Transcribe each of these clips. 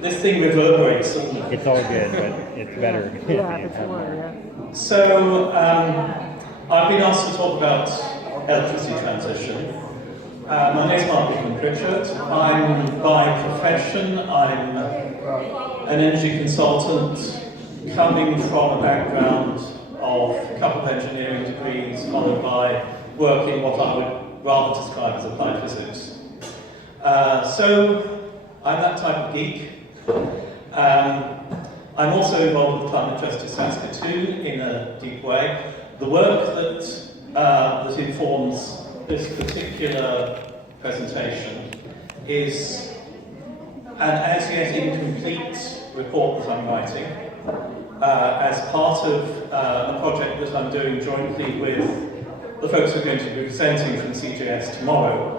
This thing reverberates, doesn't it? It's all good, but it's better. Yeah, it's more, yeah. So, I've been asked to talk about electricity transition. My name is Mark Pritchard. I'm by profession, I'm an energy consultant coming from a background of a couple of engineering degrees, followed by work in what I would rather describe as applied physics. So, I'm that type of geek. I'm also involved with Climate Trust Saskatoon in a deep way. The work that informs this particular presentation is an as yet incomplete report that I'm writing as part of a project that I'm doing jointly with the folks who are going to be presenting from CJS tomorrow.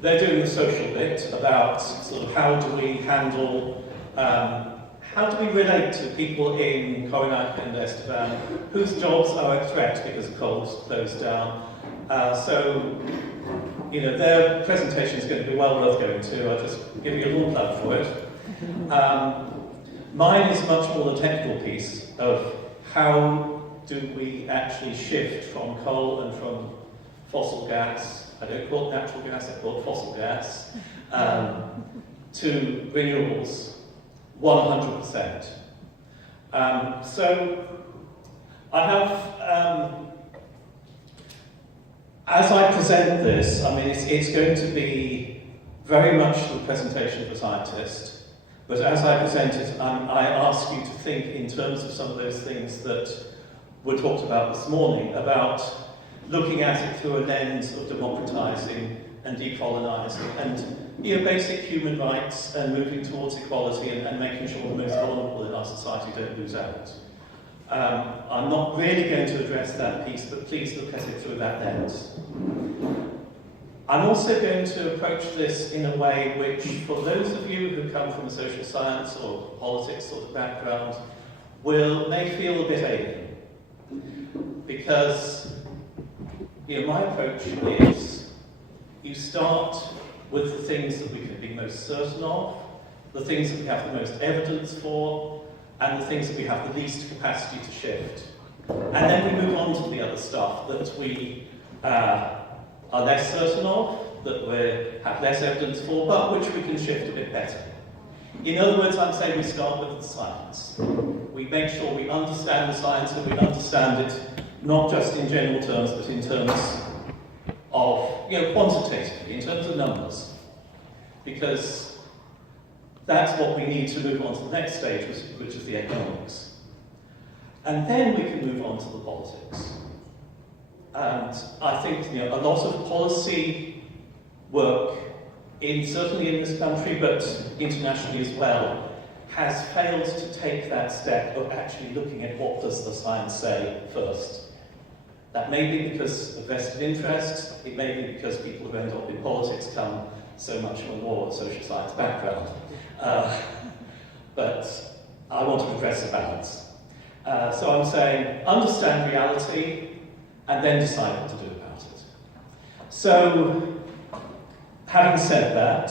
They're doing the social bit about sort of how do we handle, how do we relate to people in Coronach and Estevan whose jobs are at threat because coal's closed down. So, you know, their presentation is going to be well worth going to. I'll just give you a little plug for it. Mine is much more the technical piece of how do we actually shift from coal and from fossil gas, I don't call it natural gas, I call it fossil gas, to renewables, 100%. So I have, as I present this, I mean, it's going to be very much the presentation of a scientist, but as I present it, I ask you to think in terms of some of those things that were talked about this morning, about looking at it through a lens of democratizing and decolonizing and, you know, basic human rights and moving towards equality and making sure the most vulnerable in our society don't lose out. I'm not really going to address that piece, but please look at it through that lens. I'm also going to approach this in a way which, for those of you who come from a social science or politics sort of background, may feel a bit alien. Because, you know, my approach is you start with the things that we can be most certain of, the things that we have the most evidence for, and the things that we have the least capacity to shift. And then we move on to the other stuff that we are less certain of, that we have less evidence for, but which we can shift a bit better. In other words, I'm saying we start with the science. We make sure we understand the science and we understand it not just in general terms, but in terms of, you know, quantitatively, in terms of numbers. Because that's what we need to move on to the next stage, which is the economics. And then we can move on to the politics. And I think, you know, a lot of policy work, certainly in this country, but internationally as well, has failed to take that step of actually looking at what does the science say first. That may be because of vested interest, it may be because people who end up in politics come so much from a more social science background. But I want to address the balance. So I'm saying, understand reality, and then decide what to do about it. So, having said that,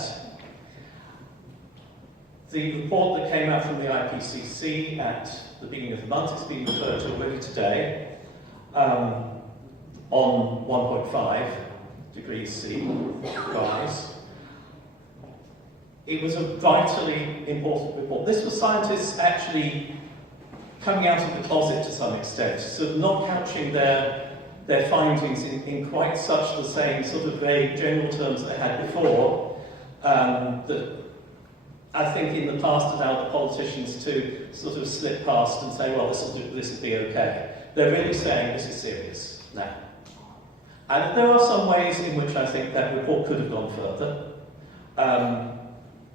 the report that came out from the IPCC at the beginning of the month has been referred to already today, on 1.5 degrees C rise. It was a vitally important report. This was scientists actually coming out of the closet to some extent, so not couching their findings in quite such the same sort of vague general terms they had before, that I think in the past allowed the politicians to sort of slip past and say, well, this will be okay. They're really saying this is serious now. And there are some ways in which I think that report could have gone further,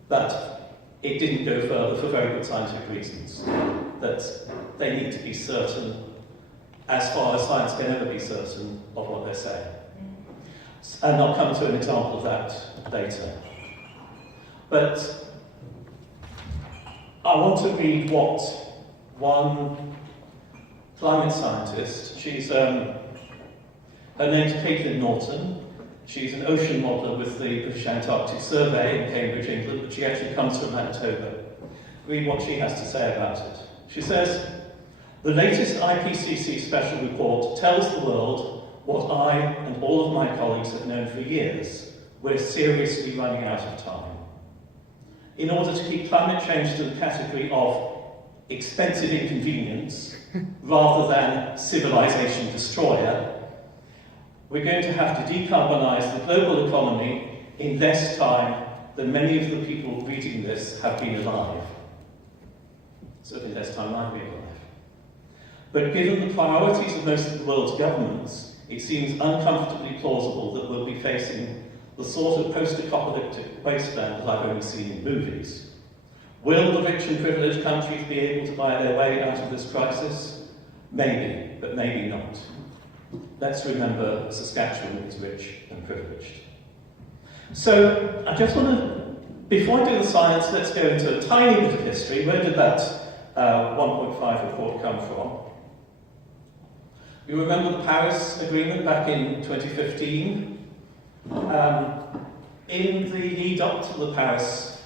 but it didn't go further for very good scientific reasons. That they need to be certain, as far as science can ever be certain, of what they're saying. And I'll come to an example of that later. But I want to read what one climate scientist, her name's Caitlin Norton, She's an ocean modeller with the British Antarctic Survey in Cambridge, England, but she actually comes from Manitoba. Read what she has to say about it. She says, "The latest IPCC special report tells the world what I and all of my colleagues have known for years. We're seriously running out of time. In order to keep climate change to the category of expensive inconvenience rather than civilization destroyer, we're going to have to decarbonise the global economy in less time than many of the people reading this have been alive." Certainly less time I've been alive. "But given the priorities of most of the world's governments, it seems uncomfortably plausible that we'll be facing the sort of post-apocalyptic wasteland that I've only seen in movies. Will the rich and privileged countries be able to buy their way out of this crisis? Maybe, but maybe not. Let's remember Saskatchewan is rich and privileged." So I just want to, before I do the science, let's go into a tiny bit of history. Where did that 1.5 report come from? You remember the Paris Agreement back in 2015? In the lead up to the Paris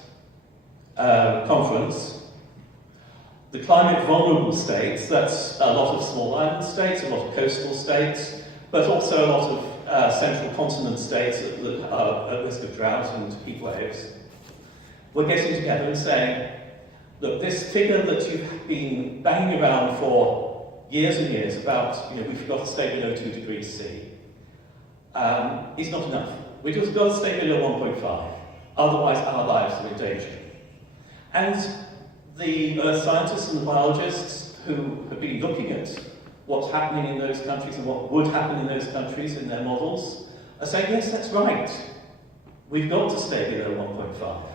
conference, the climate vulnerable states, that's a lot of small island states, a lot of coastal states, but also a lot of central continent states that are at risk of drought and heat waves, were getting together and saying, look, this figure that you've been banging around for years and years about, we've got to stay below 2 degrees C, is not enough. We've just got to stay below 1.5, otherwise our lives are in danger. And the earth scientists and the biologists who have been looking at what's happening in those countries and what would happen in those countries in their models are saying, yes, that's right. We've got to stay below 1.5.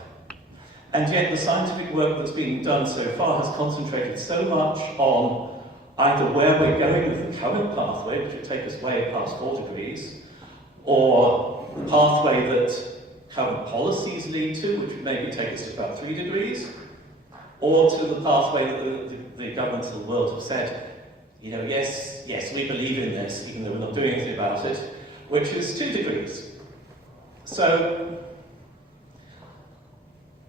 And yet the scientific work that's being done so far has concentrated so much on either where we're going with the current pathway, which would take us way past 4 degrees, or the pathway that current policies lead to, which would maybe take us to about 3 degrees, or to the pathway that the governments of the world have said, yes, we believe in this, even though we're not doing anything about it, which is 2 degrees. So,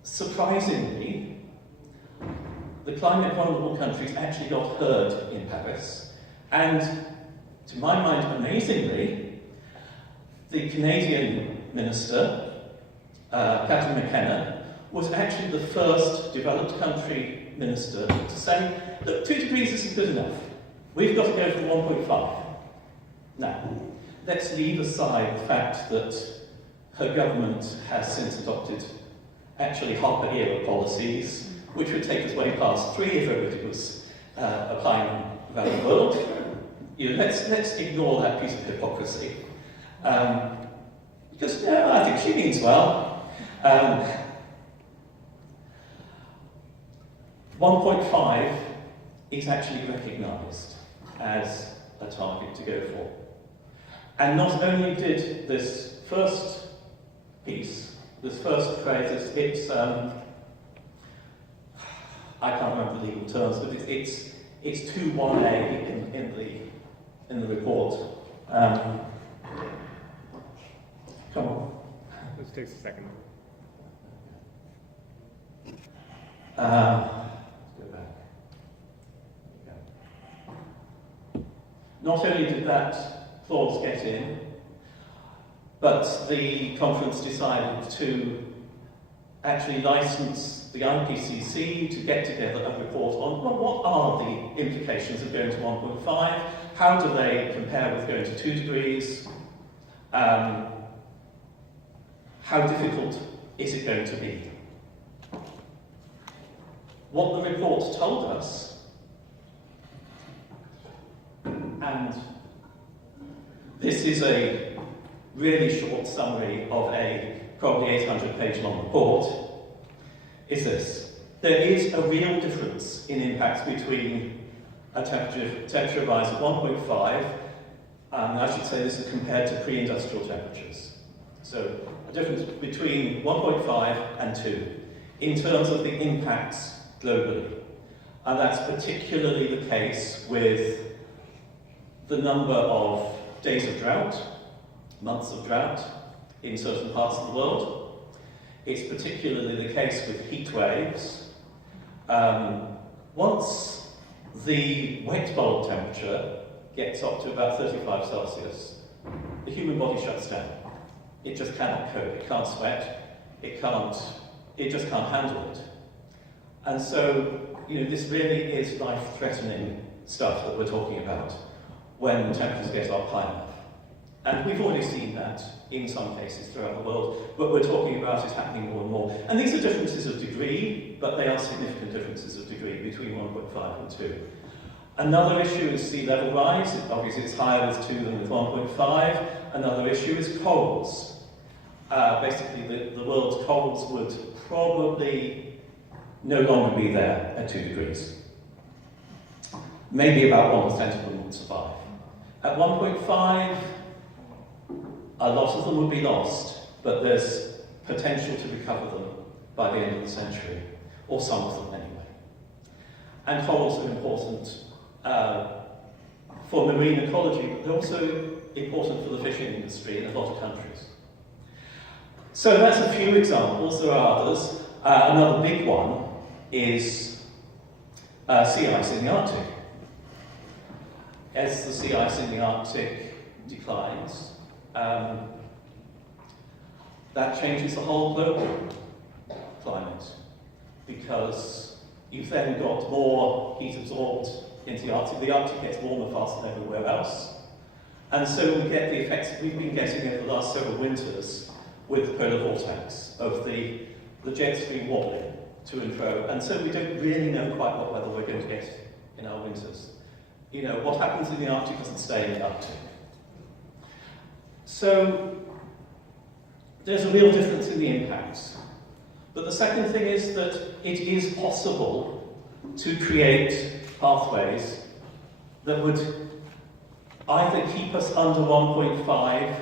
surprisingly, the climate vulnerable countries actually got heard in Paris, and to my mind, amazingly, the Canadian minister, Catherine McKenna, was actually the first developed country minister to say that 2 degrees isn't good enough. We've got to go for 1.5. Now, let's leave aside the fact that her government has since adopted actually Harper-era policies, which would take us way past 3 if everybody was applying around the world. Let's ignore that piece of hypocrisy. Because I think she means well. 1.5 is actually recognised as a target to go for. And not only did this first piece, this first phrase, it's I can't remember the legal terms, but it's 2.1a in the report. Come on. This takes a second. Go back. Not only did that clause get in, but the conference decided to actually license the IPCC to get together a report on what are the implications of going to 1.5, how do they compare with going to 2 degrees, how difficult is it going to be? What the report told us, and this is a really short summary of a probably 800-page long report, is this. There is a real difference in impacts between a temperature rise of 1.5, and I should say this is compared to pre-industrial temperatures. So a difference between 1.5 and 2 in terms of the impacts globally. And that's particularly the case with the number of days of drought, months of drought, in certain parts of the world. It's particularly the case with heat waves. Once the wet bulb temperature gets up to about 35 Celsius, the human body shuts down. It just cannot cope. It can't sweat. It just can't handle it. And so, this really is life-threatening stuff that we're talking about when temperatures get up high enough. And we've already seen that in some cases throughout the world, but we're talking about it happening more and more. And these are differences of degree, but they are significant differences of degree between 1.5 and 2. Another issue is sea level rise. Obviously, it's higher with 2 than with 1.5. Another issue is corals. Basically, the world's corals would probably no longer be there at 2 degrees. Maybe about 1% of them would survive. At 1.5, a lot of them would be lost, but there's potential to recover them by the end of the century, or some of them anyway. And corals are important for marine ecology, but they're also important for the fishing industry in a lot of countries. So that's a few examples. There are others. Another big one is sea ice in the Arctic. As the sea ice in the Arctic declines, that changes the whole global climate, because you've then got more heat absorbed into the Arctic. The Arctic gets warmer faster than everywhere else. And so we get the effects we've been getting over the last several winters with the polar vortex of the jet stream wobbling to and fro. And so we don't really know quite what weather we're going to get in our winters. What happens in the Arctic doesn't stay in the Arctic. So there's a real difference in the impacts. But the second thing is that it is possible to create pathways that would either keep us under 1.5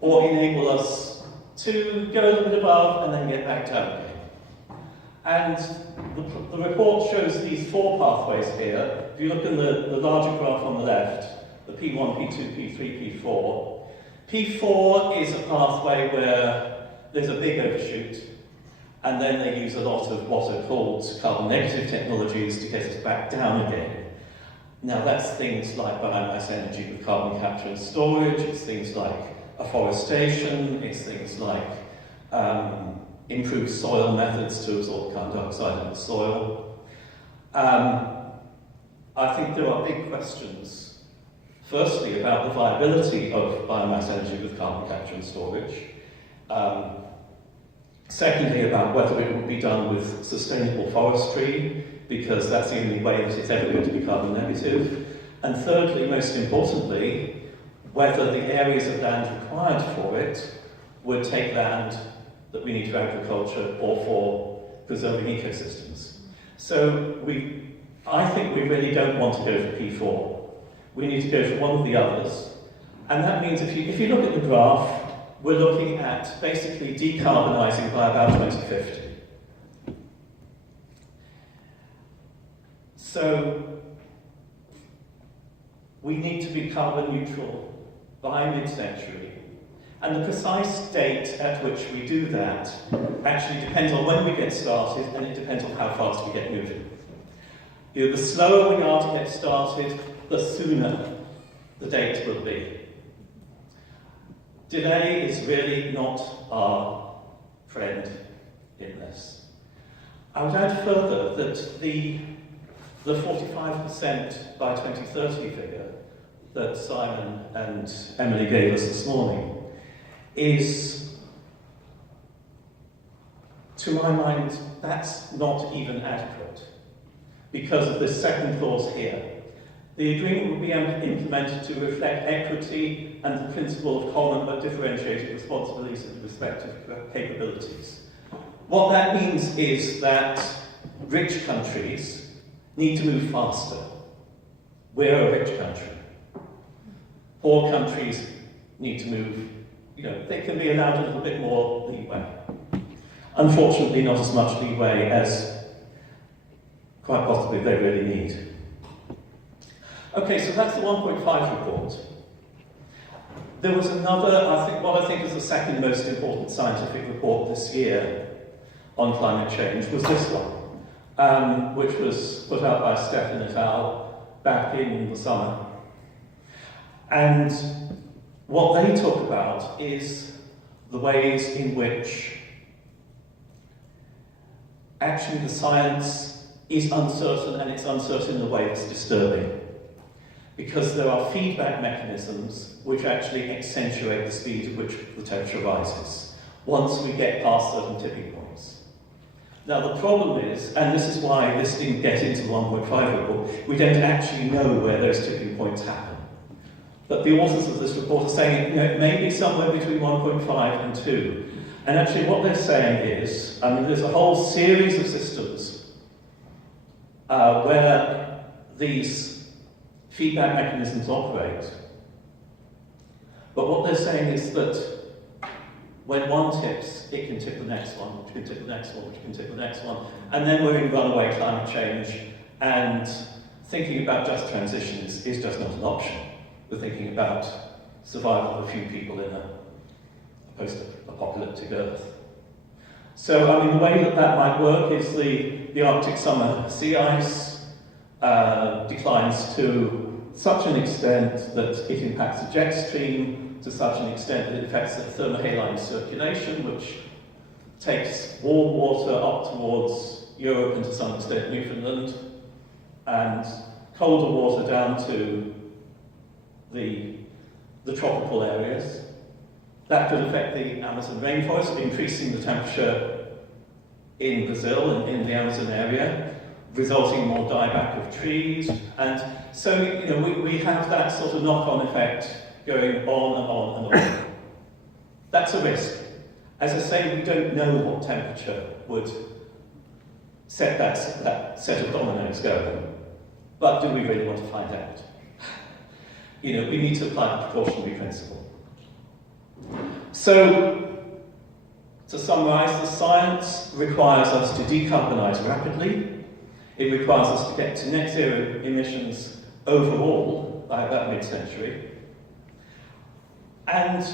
or enable us to go a little bit above and then get back down again. And the report shows these 4 pathways here. If you look in the larger graph on the left, the P1, P2, P3, P4. P4 is a pathway where there's a big overshoot, and then they use a lot of what are called carbon negative technologies to get us back down again. Now that's things like biomass energy with carbon capture and storage, it's things like afforestation, it's things like improved soil methods to absorb carbon dioxide in the soil. I think there are big questions, firstly about the viability of biomass energy with carbon capture and storage. Secondly, about whether it would be done with sustainable forestry, because that's the only way that it's ever going to be carbon negative. And thirdly, most importantly, whether the areas of land required for it would take land that we need for agriculture or for preserving ecosystems. So I think we really don't want to go for P4. We need to go for one of the others. And that means if you look at the graph, we're looking at basically decarbonising by about 2050. So we need to be carbon neutral by mid-century. And the precise date at which we do that actually depends on when we get started, and it depends on how fast we get moving. The slower we are to get started, the sooner the date will be. Delay is really not our friend in this. I would add further that the 45% by 2030 figure that Simon and Emily gave us this morning is, to my mind, that's not even adequate because of this second clause here. The agreement will be implemented to reflect equity and the principle of common but differentiated responsibilities and respective capabilities. What that means is that rich countries need to move faster. We're a rich country. Poor countries need to move, they can be allowed a little bit more leeway. Unfortunately, not as much leeway as quite possibly they really need. Okay, so that's the 1.5 report. There was another, what I think is the second most important scientific report this year on climate change was this one, which was put out by Stefan et al. Back in the summer. And what they talk about is the ways in which actually the science is uncertain, and it's uncertain in a way that's disturbing. Because there are feedback mechanisms which actually accentuate the speed at which the temperature rises once we get past certain tipping points. Now the problem is, and this is why this didn't get into the 1.5 report, we don't actually know where those tipping points happen. But the authors of this report are saying it may be somewhere between 1.5 and 2. And actually what they're saying is, there's a whole series of systems where these feedback mechanisms operate. But what they're saying is that when one tips, it can tip the next one, which can tip the next one, which can tip the next one. And then we're in runaway climate change, and thinking about just transition is just not an option. We're thinking about survival of a few people in a post-apocalyptic Earth. So, the way that might work is the Arctic summer sea ice declines to such an extent that it impacts the jet stream, to such an extent that it affects the thermohaline circulation, which takes warm water up towards Europe and to some extent Newfoundland, and colder water down to the tropical areas. That could affect the Amazon rainforest, increasing the temperature in Brazil and in the Amazon area, resulting in more dieback of trees. And so, we have that sort of knock-on effect going on and on and on. That's a risk. As I say, we don't know what temperature would set that set of dominoes going. But do we really want to find out? We need to apply the precautionary principle. So, to summarise, the science requires us to decarbonise rapidly. It requires us to get to net zero emissions overall by about mid-century. And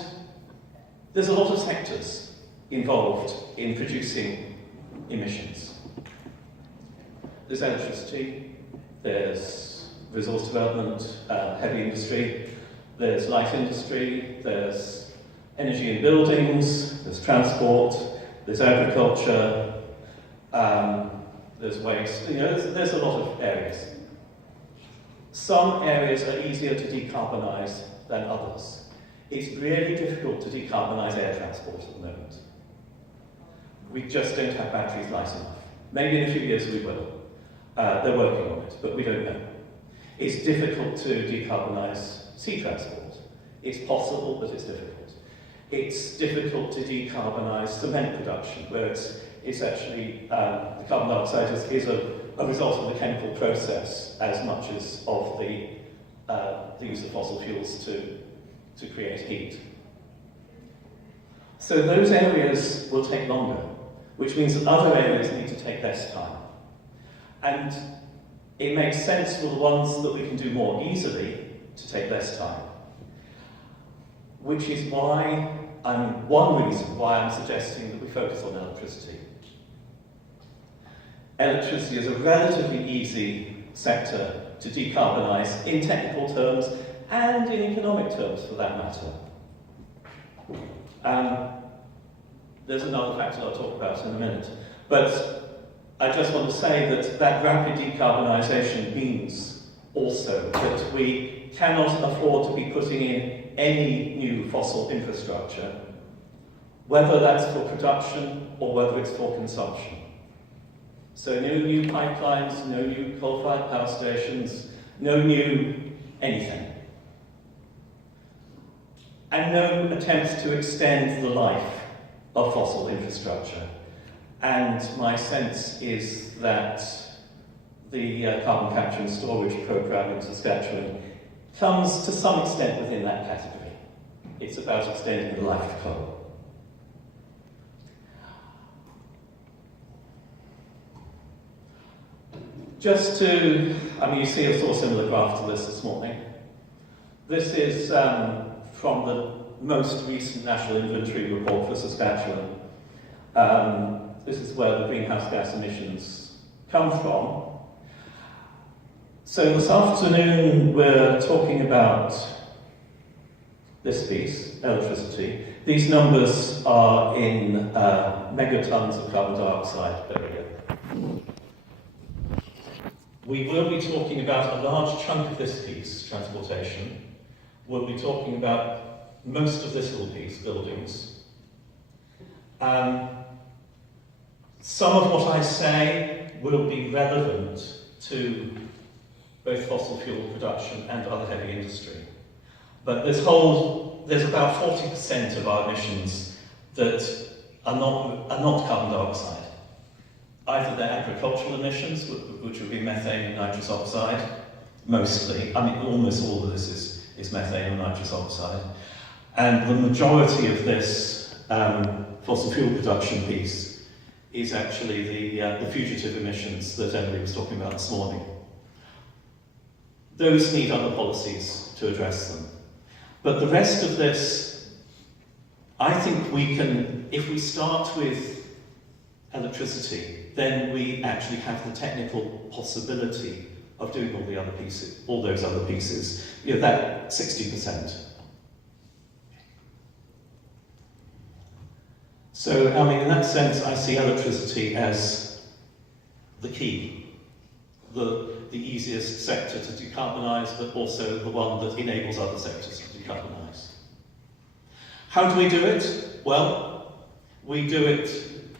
there's a lot of sectors involved in producing emissions. There's electricity, there's resource development, heavy industry, there's light industry, there's energy and buildings, there's transport, there's agriculture, there's waste, there's a lot of areas. Some areas are easier to decarbonise than others. It's really difficult to decarbonise air transport at the moment. We just don't have batteries light enough. Maybe in a few years we will. They're working on it, but we don't know. It's difficult to decarbonise sea transport. It's possible, but it's difficult. It's difficult to decarbonise cement production, where it's actually, the carbon dioxide is a result of the chemical process as much as of the use of fossil fuels to create heat. So those areas will take longer, which means that other areas need to take less time. And it makes sense for the ones that we can do more easily to take less time. Which is why, one reason why I'm suggesting that we focus on electricity. Electricity is a relatively easy sector to decarbonise in technical terms and in economic terms for that matter. There's another factor I'll talk about in a minute. But I just want to say that rapid decarbonisation means also that we cannot afford to be putting in any new fossil infrastructure, whether that's for production or whether it's for consumption. So no new pipelines, no new coal-fired power stations, no new anything. And no attempts to extend the life of fossil infrastructure. And my sense is that the carbon capture and storage program in Saskatchewan comes to some extent within that category. It's about extending the life of coal. Just to, you saw a similar graph to this morning. This is from the most recent national inventory report for Saskatchewan. This is where the greenhouse gas emissions come from. So this afternoon we're talking about this piece, electricity. These numbers are in megatons of carbon dioxide per year. We will be talking about a large chunk of this piece, transportation. We'll be talking about most of this little piece, buildings. Some of what I say will be relevant to both fossil fuel production and other heavy industry. But there's about 40% of our emissions that are not carbon dioxide. Either they're agricultural emissions, which would be methane and nitrous oxide, mostly. I mean, almost all of this is methane and nitrous oxide. And the majority of this fossil fuel production piece is actually the fugitive emissions that Emily was talking about this morning. Those need other policies to address them. But the rest of this, I think we can, if we start with electricity, then we actually have the technical possibility of doing all those other pieces. You know, that 60%. So, I mean, in that sense, I see electricity as the key, the easiest sector to decarbonise, but also the one that enables other sectors to decarbonise. How do we do it? Well, we do it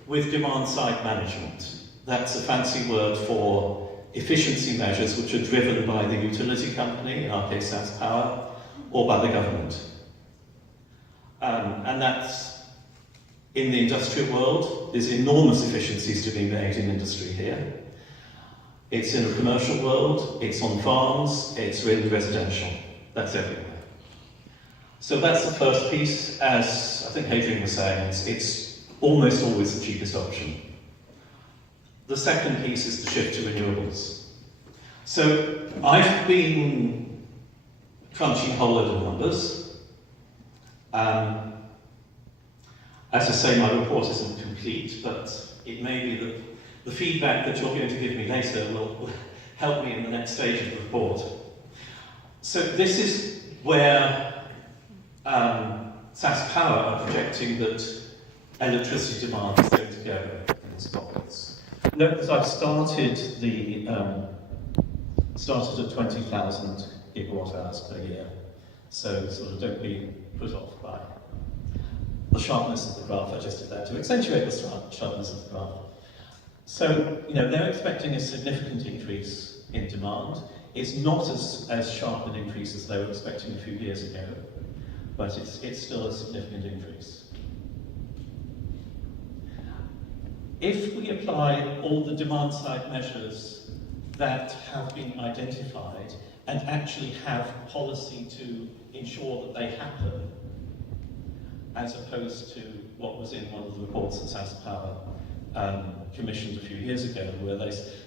with demand-side management. That's a fancy word for efficiency measures which are driven by the utility company, in our case SaskPower, or by the government. And that's, in the industrial world, there's enormous efficiencies to be made in industry here. It's in the commercial world, it's on farms, it's in residential. That's everywhere. So that's the first piece. As I think Hadrian was saying, it's almost always the cheapest option. The second piece is the shift to renewables. So I've been crunching a whole load of numbers. As I say, my report isn't complete, but it may be that the feedback that you're going to give me later will help me in the next stage of the report. So this is where SaskPower are projecting that electricity demand is going to go in its pockets. Note that I've started at 20,000 gigawatt hours per year. So sort of don't be put off by the sharpness of the graph. I just did that to accentuate the sharpness of the graph. So, you know, they're expecting a significant increase in demand. It's not as sharp an increase as they were expecting a few years ago, but it's still a significant increase. If we apply all the demand-side measures that have been identified and actually have policy to ensure that they happen, as opposed to what was in one of the reports that SaskPower commissioned a few years ago, where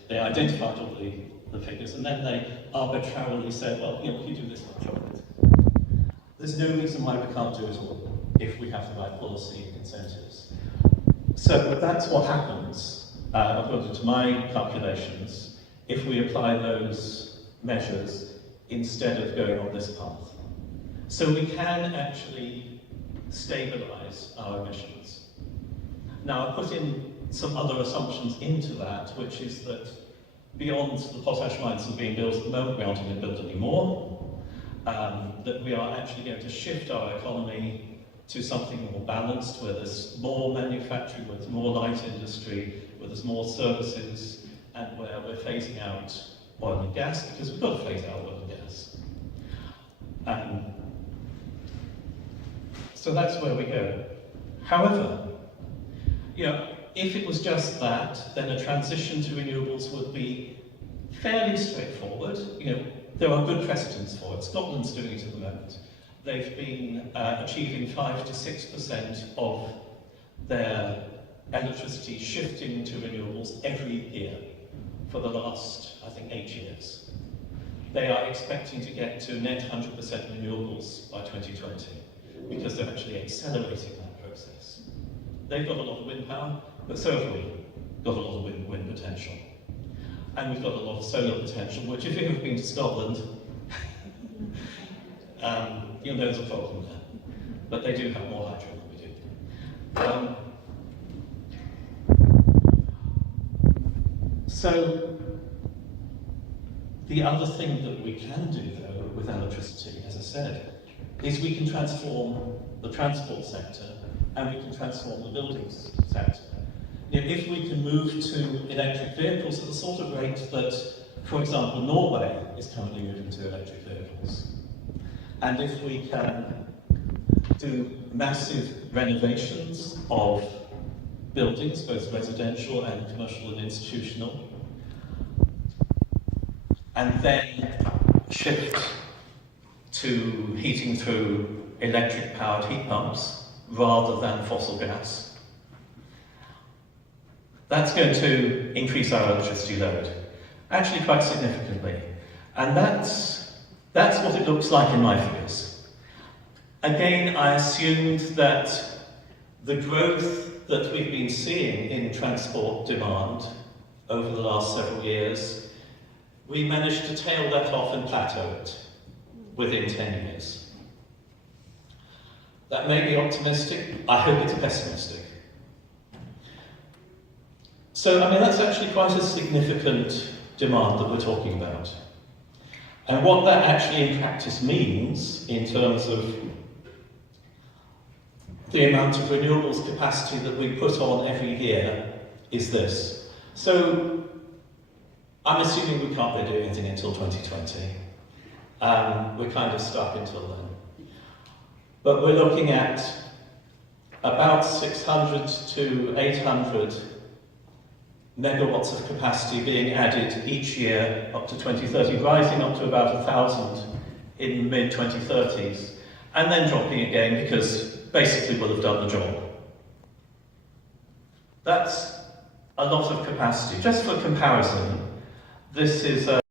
they identified all the figures and then they arbitrarily said, well, you know, we can do this much of it. There's no reason why we can't do it all if we have the right policy incentives. So that's what happens, according to my calculations, if we apply those measures instead of going on this path. So we can actually stabilise our emissions. Now, I put in some other assumptions into that, which is that beyond the potash mines that are being built at the moment, we aren't going to build any more, that we are actually going to shift our economy to something more balanced, where there's more manufacturing, where there's more light industry, where there's more services, and where we're phasing out oil and gas, because we've got to phase out oil and gas. So that's where we go. However, you know, if it was just that, then a transition to renewables would be fairly straightforward. You know, there are good precedents for it. Scotland's doing it at the moment. They've been achieving 5 to 6% of their electricity shifting to renewables every year for the last, I think, 8 years. They are expecting to get to net 100% renewables by 2020. because they're actually accelerating that process. They've got a lot of wind power, but so have we got a lot of wind potential. And we've got a lot of solar potential, which if you've ever been to Scotland, you'll know there's a problem there. But they do have more hydro than we do. So, the other thing that we can do, though, with electricity, as I said, is we can transform the transport sector and we can transform the buildings sector. You know, if we can move to electric vehicles at the sort of rate that, for example, Norway is currently moving to electric vehicles, and if we can do massive renovations of buildings, both residential and commercial and institutional, and then shift to heating through electric-powered heat pumps rather than fossil gas, that's going to increase our electricity load, actually quite significantly. And that's what it looks like in my figures. Again, I assumed that the growth that we've been seeing in transport demand over the last several years, we managed to tail that off and plateau it within 10 years. That may be optimistic. I hope it's pessimistic. So, I mean, that's actually quite a significant demand that we're talking about. And what that actually in practice means in terms of the amount of renewables capacity that we put on every year is this. So, I'm assuming we can't be doing anything until 2020. We're kind of stuck until then. But we're looking at about 600 to 800 megawatts of capacity being added each year up to 2030, rising up to about 1,000 in the mid-2030s, and then dropping again because basically we'll have done the job. That's a lot of capacity. Just for comparison, this is